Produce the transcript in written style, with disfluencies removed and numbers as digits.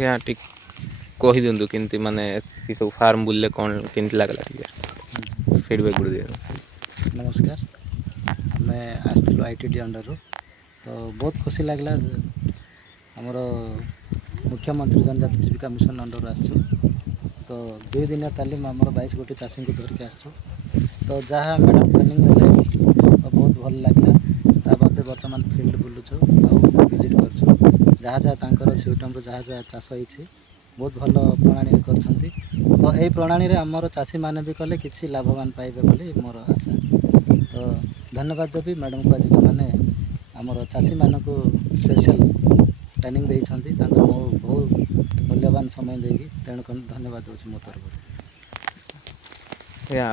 ଆଜ୍ଞା ଟିକେ କହିଦିଅନ୍ତୁ କେମିତି ମାନେ ଏ ସବୁ ଫାର୍ମ ବୁଲିଲେ କ'ଣ କେମିତି ଲାଗିଲା ଟିକେ ଫିଡ଼ବ୍ୟାକ୍ ଗୁଡ଼ି ଦିଅ। ନମସ୍କାର, ଆମେ ଆସିଥିଲୁ ITD ଅଣ୍ଡରରୁ। ତ ବହୁତ ଖୁସି ଲାଗିଲା ଆମର ମୁଖ୍ୟମନ୍ତ୍ରୀ ଜନଜାତି ଜୀବିକା ମିଶନ ଅଣ୍ଡରରୁ ଆସିଛୁ। ତ 2 ଦିନିଆ ତାଲିମ ଆମର 22 ଗୋଟି ଚାଷୀଙ୍କୁ ଧରିକି ଆସିଛୁ। ତ ଯାହା ମ୍ୟାଡ଼ାମ୍ ଟ୍ରେନିଂ ଦେଲେ ବହୁତ ଭଲ ଲାଗିଲା। ତା ବାଦେ ବର୍ତ୍ତମାନ ଫିଲ୍ଡ ବୁଲୁଛୁ ଆଉ ଭିଜିଟ୍ କରୁଛୁ। ଯାହା ତାଙ୍କର ସିଉଟମ୍ରୁ ଯାହା ଚାଷ ହେଇଛି ବହୁତ ଭଲ ପ୍ରଣାଳୀରେ କରିଛନ୍ତି। ତ ଏହି ପ୍ରଣାଳୀରେ ଆମର ଚାଷୀମାନେ ବି କଲେ କିଛି ଲାଭବାନ ପାଇବେ ବୋଲି ମୋର ଆଶା। ତ ଧନ୍ୟବାଦ ଦେବି ମ୍ୟାଡ଼ାମ୍କୁ ଆଜି ଯେଉଁମାନେ ଆମର ଚାଷୀମାନଙ୍କୁ ସ୍ପେଶାଲ ଟ୍ରେନିଂ ଦେଇଛନ୍ତି ତାଙ୍କୁ ମୁଁ ବହୁତ ମୂଲ୍ୟବାନ ସମୟ ଦେଇକି ତେଣୁ ଧନ୍ୟବାଦ ଦେଉଛି ମୋ ତରଫରୁ। ଆଜ୍ଞା